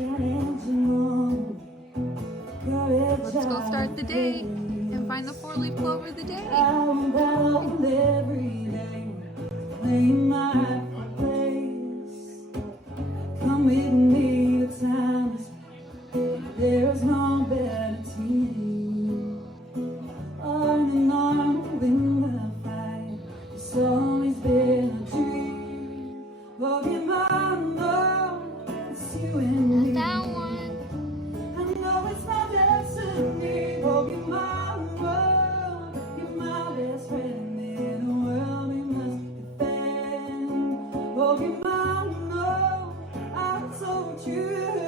Let's go start the day and find the four-leaf clover of the day. I'm bound every day, playing my place. Come with me, the time is there's no better team. Arm in arm, win the fight. It's always been a dream. Pokemon, it's you and me. That one. I know it's my destiny. Pokemon, you're my best friend in a world we must defend. Pokemon, I told you.